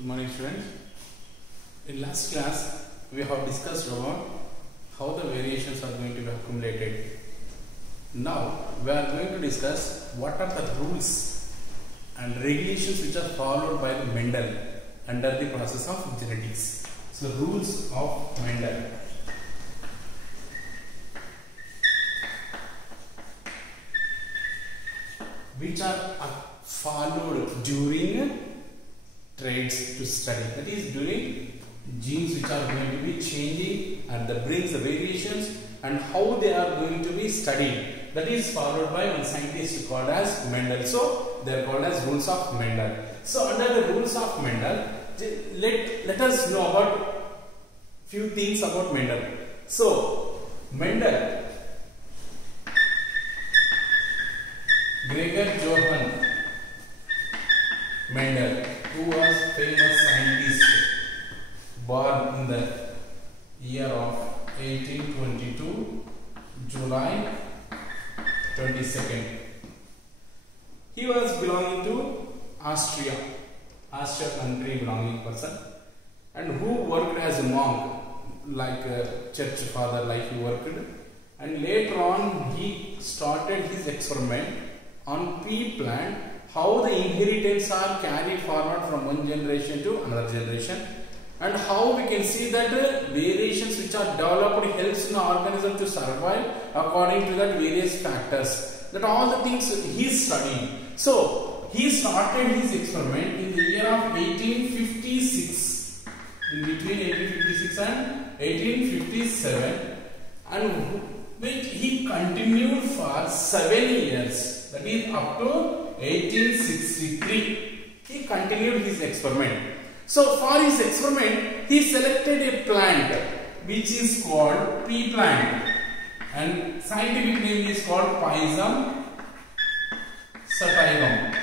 Good morning, students. In last class, we have discussed about how the variations are going to be accumulated. Now, we are going to discuss what are the rules and regulations which are followed by the Mendel under the process of genetics. So, rules of Mendel. Which are followed during traits to study, that is during genes which are going to be changing and that brings the variations and how they are going to be studied, that is followed by one scientist called as Mendel. So they are called as rules of Mendel. So under the rules of Mendel, let us know about few things about Mendel. So Mendel, Gregor Johann Mendel, who was famous scientist, born in the year of 1822, July 22nd. He was belonging to Austria country belonging person, and who worked as a monk, like a church father, like he worked, and later on he started his experiment on pea plant, how the inheritance are carried forward from one generation to another generation, and how we can see that variations which are developed helps in the organism to survive according to that various factors, that all the things he is studying. So he started his experiment in the year of 1856, in between 1856 and 1857, and which he continued for 7 years, that is up to 1863. He continued his experiment. So for his experiment, he selected a plant which is called pea plant, and scientific name is called Pisum sativum.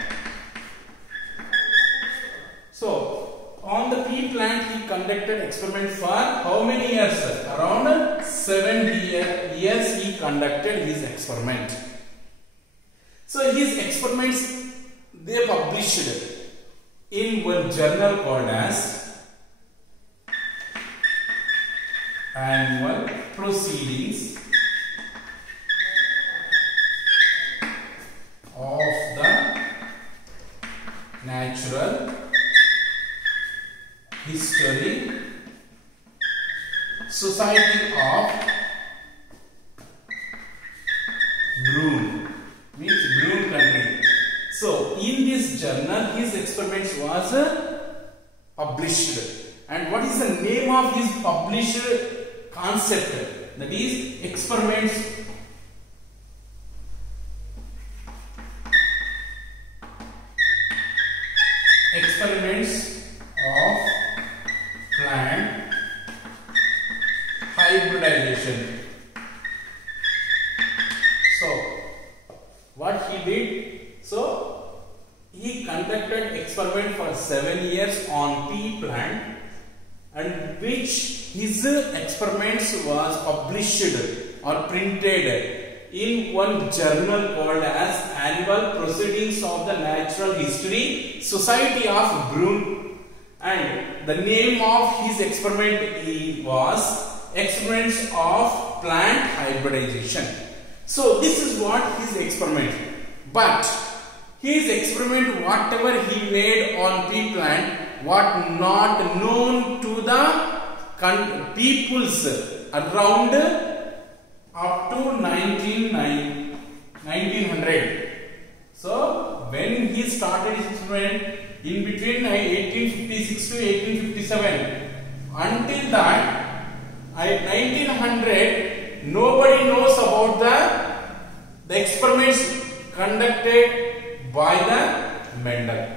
So on the pea plant he conducted experiment for how many years? Around 7 years he conducted his experiment. So his experiments, they published in one journal called as Annual Proceedings of the Natural History Society of Brunn, means Brunn country. So in this journal his experiments was published, and what is the name of his published concept? That is experiments of plant hybridization. So what he did, so he conducted experiment for 7 years on pea plant, and which his experiments was published or printed in one journal called as Annual Proceedings of the Natural History Society of Brunn, and the name of his experiment was Experiments of Plant Hybridization. So this is what his experiment, but his experiment whatever he made on pea plant was not known to the peoples around up to 1900. So when he started his experiment in between 1856 to 1857, until that 1900, nobody knows about the experiments conducted by the Mendel.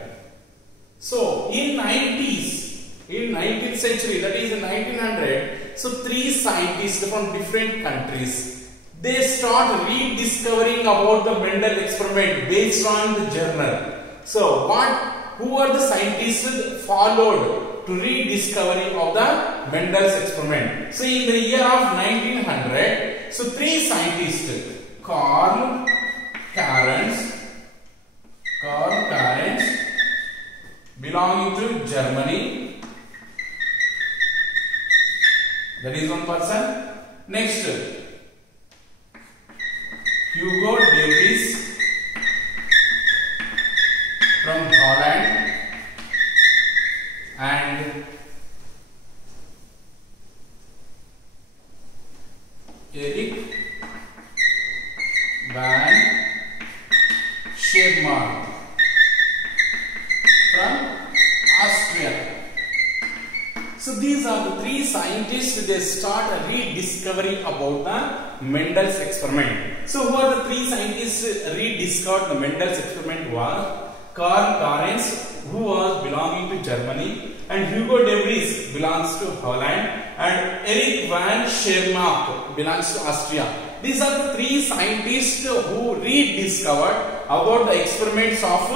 So in 19th century, that is in 1900, so 3 scientists from different countries, they start rediscovering about the Mendel experiment based on the journal. So who are the scientists followed to rediscovery of the Mendel's experiment? So in the year of 1900, so 3 scientists, Carl Cairns, belonging to Germany. That is one person. Next, Hugo de Vries from Holland and Erich van Schirmer from Austria. So these are the three scientists. They start a rediscovery about the Mendel's experiment. So who are the three scientists rediscovered the Mendel's experiment? Was Karl Lorenz, who was belonging to Germany, and Hugo de Vries belongs to Holland, and Erich van Schirmer belongs to Austria. These are the three scientists who rediscovered about the experiments of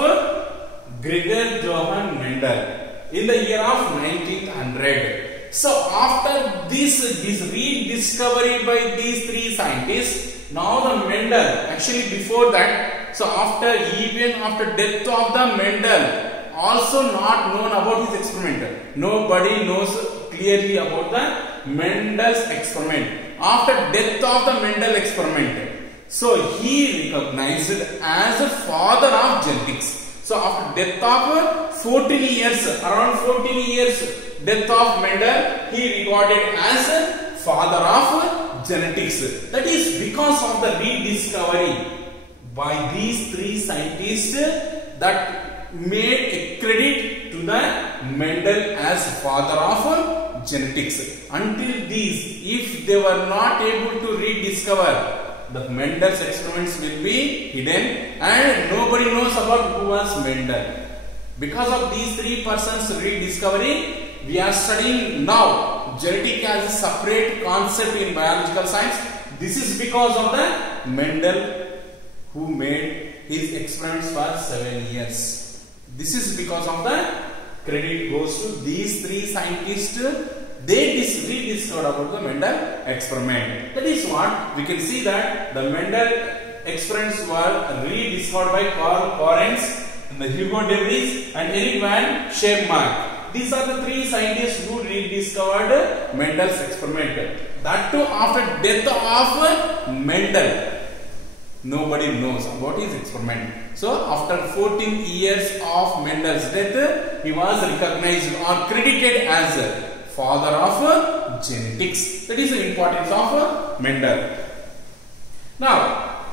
Gregor Johann Mendel in the year of 1900. So after this rediscovery by these three scientists, now the Mendel, actually before that, so even after death of the Mendel, also not known about his experiment. Nobody knows clearly about the Mendel's experiment. After death of the Mendel experiment, so he recognized as a father of genetics. So after death of 14 years, around 14 years death of Mendel, he regarded as a father of genetics. That is because of the rediscovery by these three scientists that made a credit to the Mendel as father of genetics. Until these, if they were not able to rediscover, the Mendel's experiments will be hidden and nobody knows about who was Mendel. Because of these three persons rediscovery, we are studying now genetic as a separate concept in biological science. This is because of the Mendel who made his experiments for 7 years. This is because of the credit goes to these three scientists. They rediscovered about the Mendel experiment. That is what we can see, that the Mendel experiments were rediscovered by Karl Lorenz, and the Hugo de Vries and Erich van Schirmer. These are the three scientists who rediscovered Mendel's experiment. That too after death of Mendel. Nobody knows about his experiment. So after 14 years of Mendel's death, he was recognized or credited as father of genetics. That is the importance of Mendel. Now,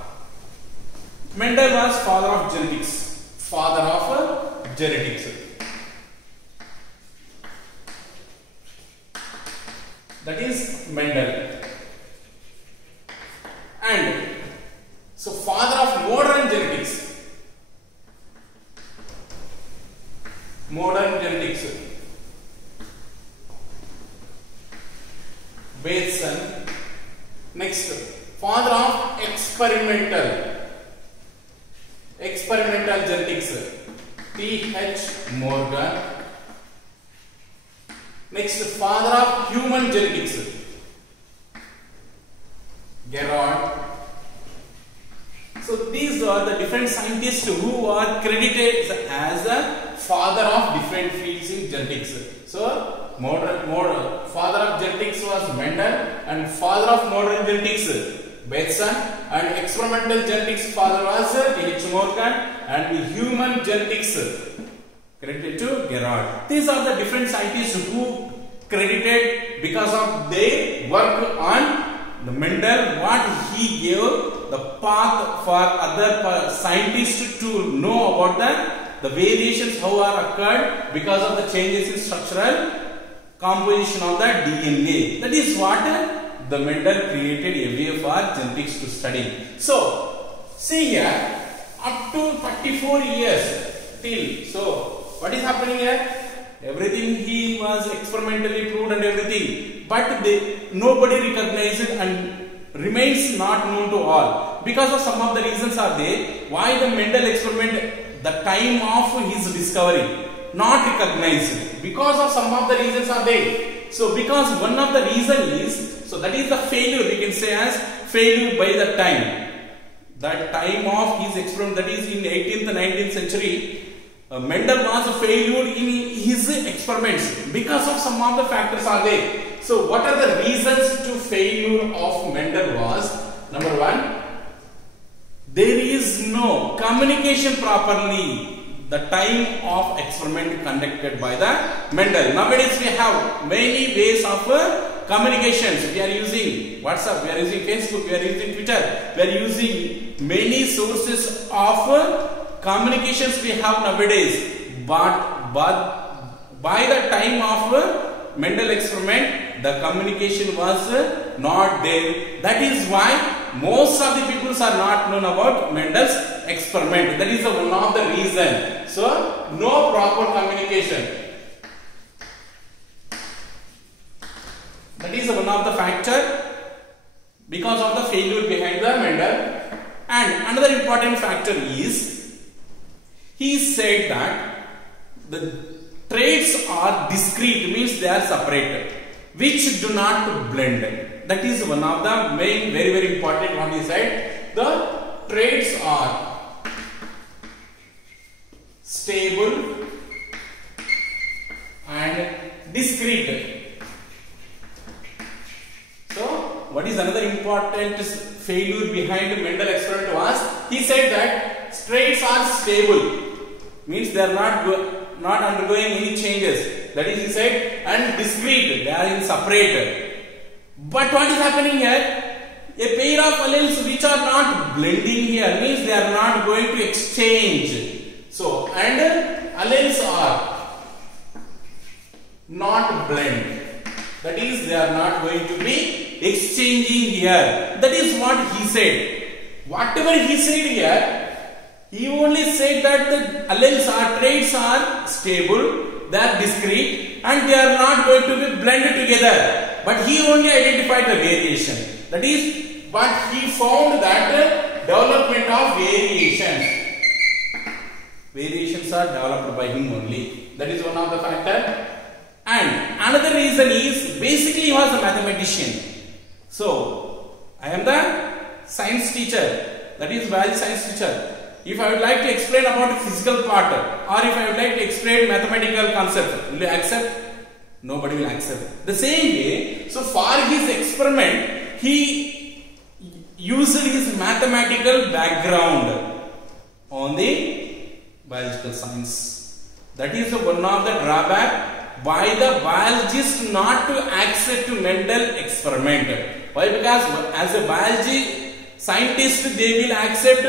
Mendel was father of genetics. Father of genetics. That is Mendel. And so father of modern genetics. Modern genetics. Bateson. Next, father of experimental genetics, T.H. Morgan. Next, father of human genetics, Gerard. So these are the different scientists who are credited as a father of different fields in genetics. So father of genetics was Mendel, and father of modern genetics Bateson, and experimental genetics father was T.H. Morgan, and human genetics credited to Gerard. These are the different scientists who credited because of their work on the Mendel, what he gave the path for other scientists to know about the variations how are occurred because of the changes in structural composition of the DNA. That is what the Mendel created a way for genetics to study. So see here, up to 34 years till. So what is happening here? Everything he was experimentally proved and everything, but nobody recognized it and remains not known to all because of some of the reasons are there. Why the Mendel experiment, the time of his discovery, not recognized because of some of the reasons are there. So because one of the reason is, so that is the failure, we can say as failure by the time. That time of his experiment, that is in 18th and 19th century, Mendel was failure in his experiments because of some of the factors are there. So what are the reasons to failure of Mendel was? Number one, there is no communication properly the time of experiment conducted by the Mendel. Nowadays we have many ways of communications. We are using WhatsApp, we are using Facebook, we are using Twitter, we are using many sources of communications we have nowadays. But by the time of Mendel experiment, the communication was not there. That is why most of the people are not known about Mendel's experiment. That is one of the reason. So no proper communication. That is one of the factor because of the failure behind the Mendel. And another important factor is he said that the traits are discrete, means they are separated, which do not blend. That is one of the main, very important what he said. The traits are stable and discrete. So what is another important failure behind Mendel experiment was, he said that traits are stable, means they are not undergoing any changes. That is, he said, and discrete, they are in separate. But what is happening here? A pair of alleles which are not blending here, means they are not going to exchange. So, and alleles are not blend. That is, they are not going to be exchanging here. That is what he said. Whatever he said here, he only said that the alleles are, traits are stable, they are discrete, and they are not going to be blended together. But he only identified the variation. That is, but he found that development of variations. Variations are developed by him only. That is one of the factor. And another reason is, basically he was a mathematician. So, I am the science teacher. That is biology science teacher. If I would like to explain about the physical part, or if I would like to explain mathematical concept, will you accept? Nobody will accept. The same way, so for his experiment, he used his mathematical background on the biological science. That is one of the drawback why the biologist not to accept Mendel experiment. Why? Because as a biology scientist, they will accept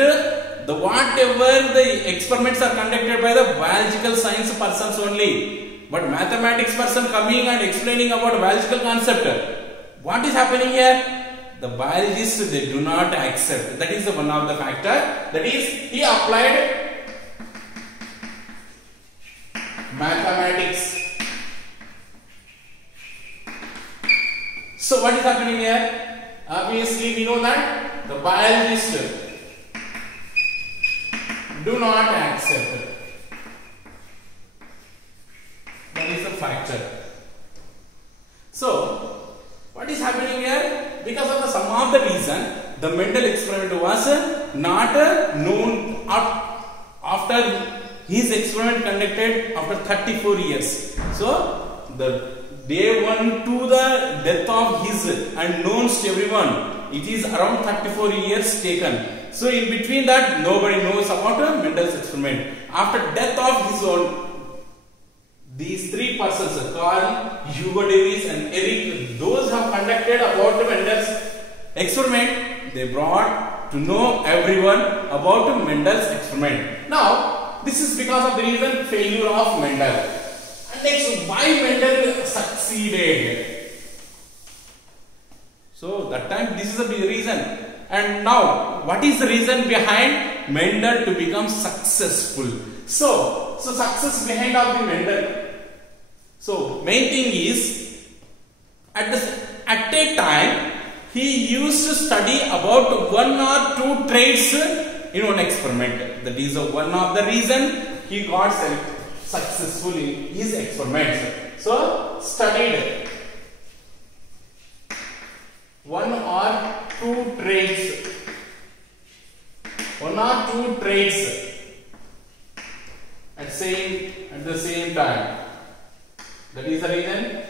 the whatever the experiments are conducted by the biological science persons only. But mathematics person coming and explaining about biological concept, what is happening here? The biologists, they do not accept. That is one of the factor. That is, he applied mathematics. So what is happening here? Obviously we know that the biologists do not accept. That is the factor. So what is happening here? Because of some of the reason, the Mendel experiment was not known after his experiment conducted after 34 years. So the day 1 to the death of his unknowns to everyone, it is around 34 years taken. So in between that, nobody knows about Mendel's experiment. After death of his own, these three persons, Carl, Hugo de Vries and Eric, those have conducted about Mendel's experiment, they brought to know everyone about Mendel's experiment. Now, this is because of the reason failure of Mendel. And next, why Mendel succeeded? So that time, this is the reason. And now, what is the reason behind Mendel to become successful? So success behind of the Mendel. So main thing is, at a time, he used to study about 1 or 2 traits in one experiment. That is one of the reason he got successful in his experiments. So studied 1 or 2 traits. 1 or 2 traits at the same time. That is the reason.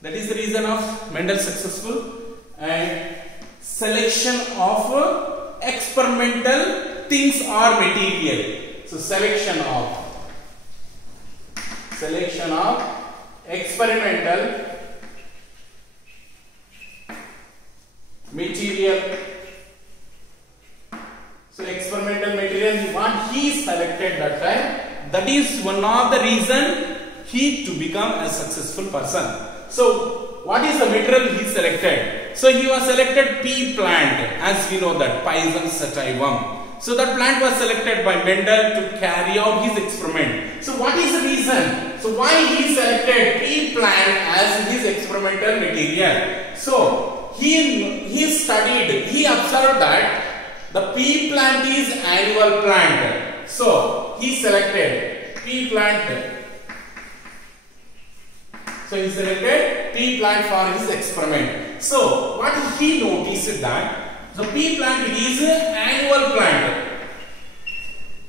That is the reason of Mendel's successful and selection of experimental things or material. So selection of experimental material. So experimental material what he selected that time. That is one of the reason he to become a successful person. So what is the material he selected? So he was selected pea plant, as we know that Pisum sativum. So that plant was selected by Mendel to carry out his experiment. So what is the reason? So why he selected pea plant as his experimental material? So he observed that the pea plant is annual plant. So he selected pea plant. So he selected pea plant for his experiment. So what he noticed that the pea plant is an annual plant.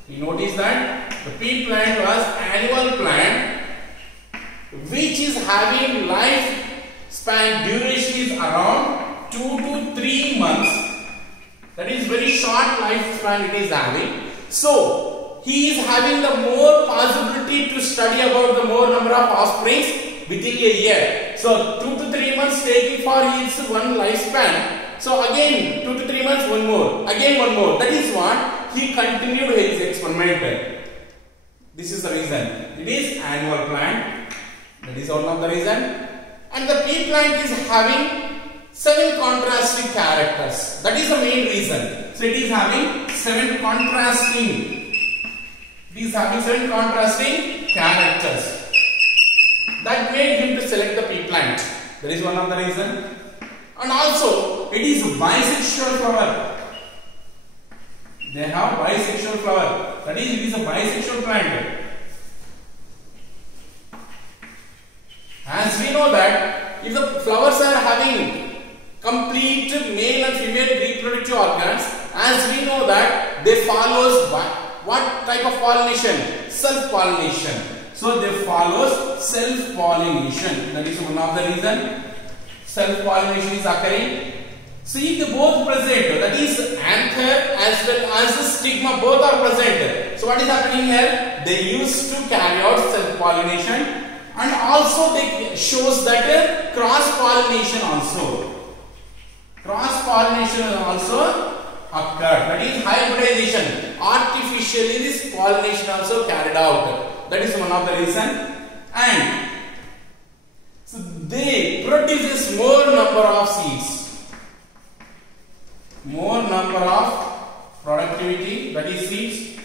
He noticed that the pea plant was annual plant which is having lifespan duration is around 2 to 3 months. That is very short lifespan it is having. So he is having the more possibility to study about the more number of offsprings within a year. So 2 to 3 months taking for his one lifespan. So again 2 to 3 months one more, again one more. That is what he continued his experiment. This is the reason. It is annual plant. That is one of the reason. And the pea plant is having 7 contrasting characters. That is the main reason. So it is having 7 contrasting. It is having 7 contrasting characters. That made him to select the pea plant. That is one of the reason. And also it is a bisexual flower. They have bisexual flower. That is, it is a bisexual plant. As we know that if the flowers are having complete male and female reproductive organs, as we know that they follows what type of pollination? Self-pollination. So they follows self-pollination. That is one of the reason. Self-pollination is occurring. See, they both present. That is anther as well as the stigma, both are present. So what is happening here? They used to carry out self-pollination, and also they shows that cross-pollination also. Cross-pollination also occurred. That is hybridization. Artificially this pollination also carried out. That is one of the reason. And so they produces more number of seeds. More number of productivity, that is seeds.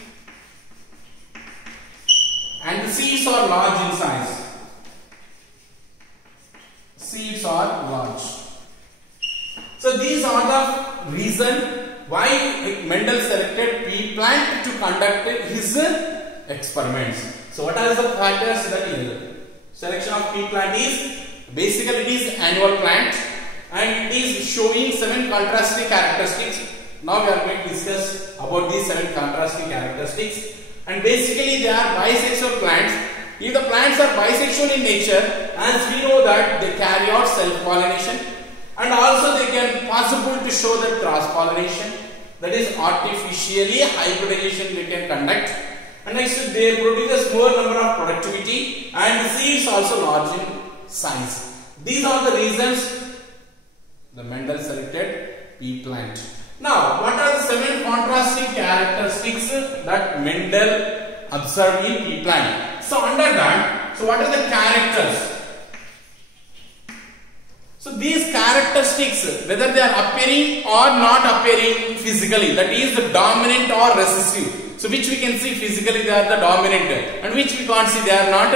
And the seeds are large in size. Seeds are large. So these are the reason why Mendel selected pea plant to conduct his experiments. So what are the factors that is selection of pea plant is? Basically it is annual plant and it is showing 7 contrasting characteristics. Now we are going to discuss about these 7 contrasting characteristics. And basically they are bisexual plants. If the plants are bisexual in nature, as we know that they carry out self-pollination, and also they can possible to show that cross-pollination, that is artificially hybridization they can conduct. And next they produce more number of productivity and the seeds also large in size. These are the reasons the Mendel selected pea plant. Now, what are the 7 contrasting characteristics that Mendel observed in pea plant? So under that, so what are the characters? So these characteristics, whether they are appearing or not appearing physically, that is the dominant or recessive. So which we can see physically they are the dominant, and which we can't see they are not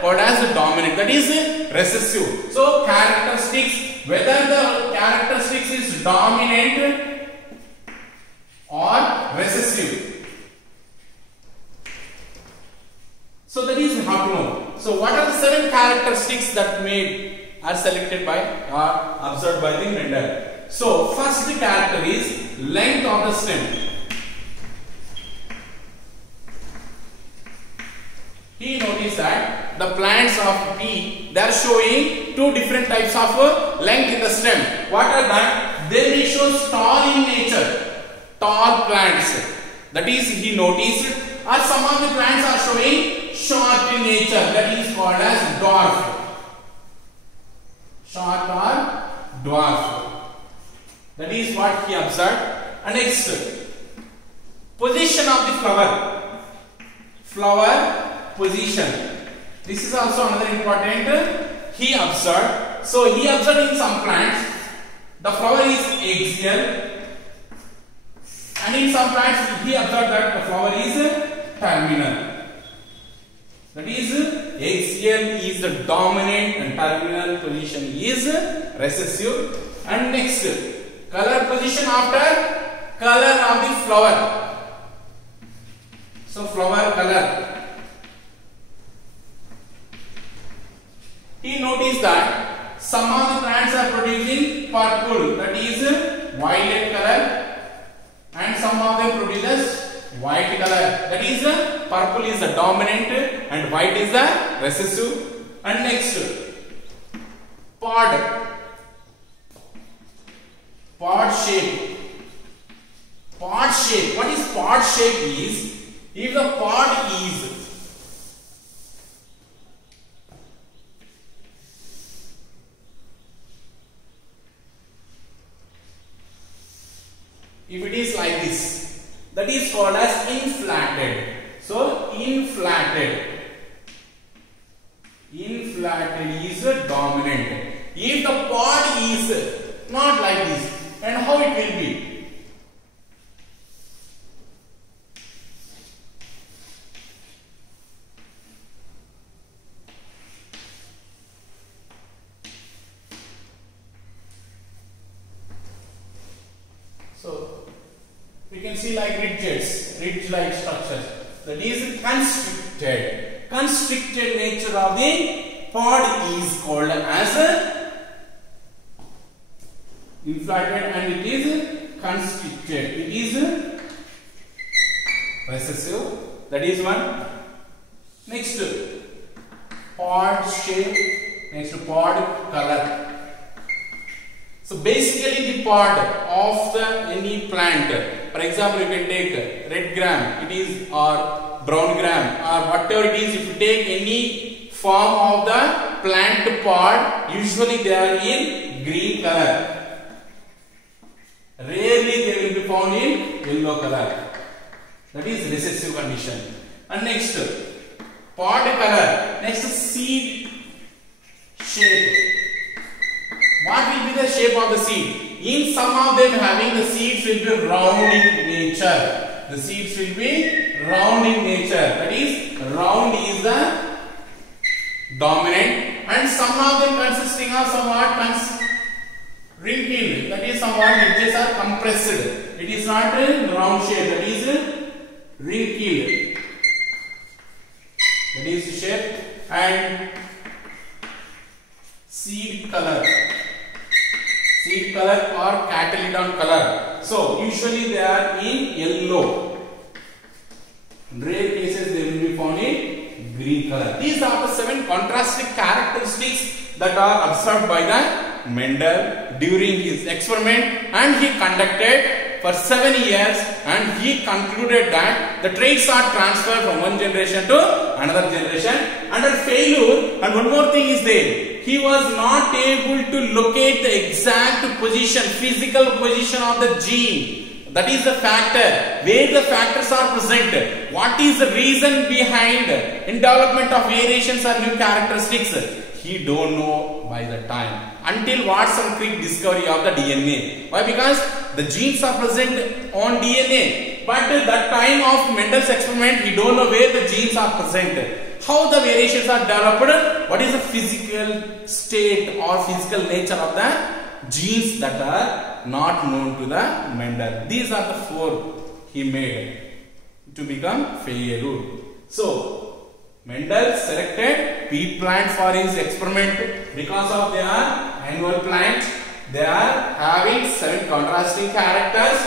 called as the dominant, that is recessive. So characteristics, whether the characteristics is dominant or recessive. So that is how to know. So what are the 7 characteristics that are selected by or observed by the Mendel? So first character is length of the stem. he noticed that the plants of pea, they are showing two different types of length in the stem. What are that? They may show tall in nature, tall plants. That is, he noticed, or some of the plants are showing short in nature. That is called as dwarf. Short or dwarf. That is what he observed. And next, position of the flower. Flower position. This is also another important he observed. So he observed in some plants the flower is axial, and in some plants he observed that the flower is terminal. That is, axial is the dominant and terminal position is recessive. And next, color position after color of the flower. So flower color. He noticed that some of the plants are producing purple, that is violet color, and some of them produces white color. That is, purple is the dominant and white is the recessive. And next, pod. Pod shape. Pod shape. What is pod shape is, if the pod is if it is like this, that is called as inflated. So inflated. Inflated is dominant. If the pod is not like this, and how it will be? So we can see like ridge-like structures. That is constricted. Constricted nature of the pod is called as inflated, and it is constricted. It is recessive. That is one. Next, pod shape. Next, pod color. So basically the pod of any plant, for example, you can take red gram, it is, or brown gram, or whatever it is. If you take any form of the plant pod, usually they are in green color. Rarely they will be found in yellow color. That is recessive condition. And next, pod color. Next, seed shape. What will be the shape of the seed? In some of them having the seeds will be round in nature. The seeds will be round in nature. That is, round is the dominant, and some of them consisting of somewhat wrinkled. That is, somewhat edges are compressed. It is not a round shape. That is wrinkled. That is the shape. And seed color. Seed color or cattyledon color. So usually they are in yellow. In rare cases they will be found in green color. These are the 7 contrasting characteristics that are observed by the Mendel during his experiment, and he conducted for 7 years, and he concluded that the traits are transferred from one generation to another generation under failure. And one more thing is there. He was not able to locate the exact position, physical position of the gene. That is the factor, where the factors are present. What is the reason behind in development of variations or new characteristics? He don't know by the time, until Watson-Crick discovery of the DNA. Why? Because the genes are present on DNA, but at that time of Mendel's experiment, he don't know where the genes are present. How the variations are developed, what is the physical state or physical nature of the genes that are not known to the Mendel. These are the 4 he made to become failure. So Mendel selected pea plant for his experiment because of their annual plant. They are having 7 contrasting characters.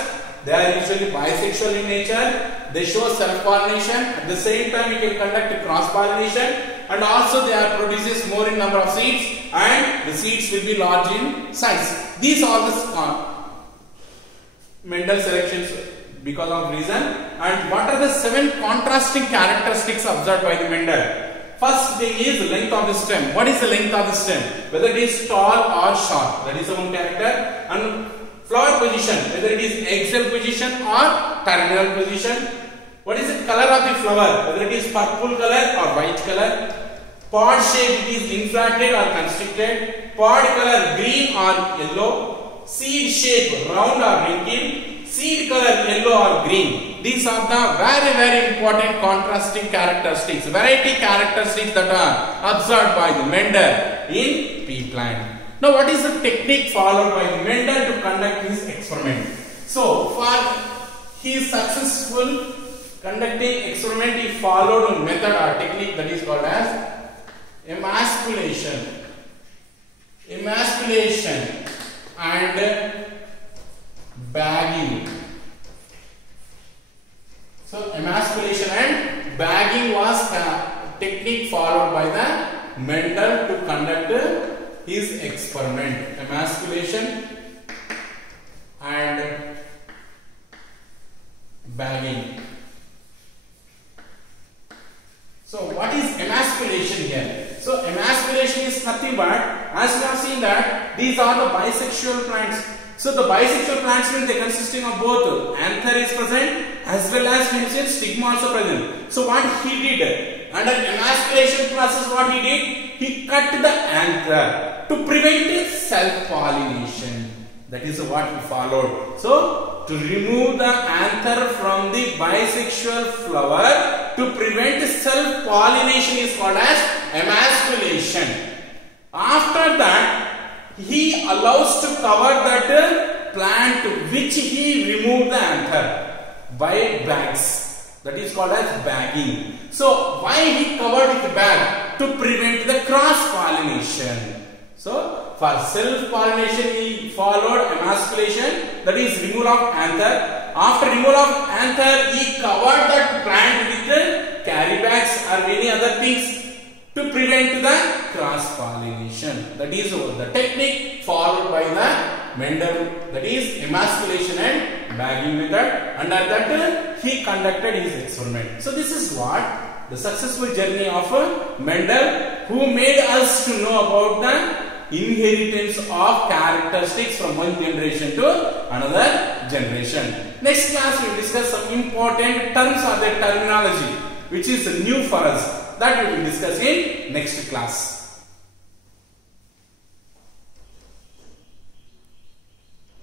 They are usually bisexual in nature. They show self-pollination. At the same time, we can conduct cross-pollination. And also they are produces more in number of seeds, and the seeds will be large in size. These are the Mendel selections because of reason. And what are the 7 contrasting characteristics observed by the Mendel? First thing is length of the stem. What is the length of the stem? Whether it is tall or short, that is the one character. And flower position, whether it is axial position or terminal position. What is the color of the flower? Whether it is purple color or white color. Pod shape, it is inflated or constricted. Pod color, green or yellow. Seed shape, round or wrinkled. Seed color, yellow or green. These are the very important contrasting characteristics, variety characteristics that are observed by the Mendel in pea plant. Now, what is the technique followed by the Mendel to conduct his experiment? So, for his successful conducting experiment, he followed a method or technique that is called as emasculation and bagging. So emasculation and bagging was the technique followed by the Mendel to conduct his experiment. Emasculation and bagging. So what is emasculation here? So emasculation is nothing but, as we have seen that these are the bisexual plants. So the bisexual plants means they consisting of both anther is present as well as mentioned stigma also present. So what he did under emasculation process, what he did, he cut the anther to prevent self-pollination. That is what he followed. So to remove the anther from the bisexual flower to prevent self-pollination is called as emasculation. After that, he allows to cover that plant which he removed the anther by bags. That is called as bagging. So why he covered with bag? To prevent the cross-pollination. So for self-pollination he followed emasculation, that is removal of anther. After removal of anther, he covered that plant with carry bags or many other things to prevent the cross-pollination. That is the technique followed by the Mendel, that is emasculation and bagging method. Under that he conducted his experiment. So this is what the successful journey of Mendel, who made us to know about the inheritance of characteristics from one generation to another generation. Next class we will discuss some important terms or their terminology which is new for us. That we will discuss in next class.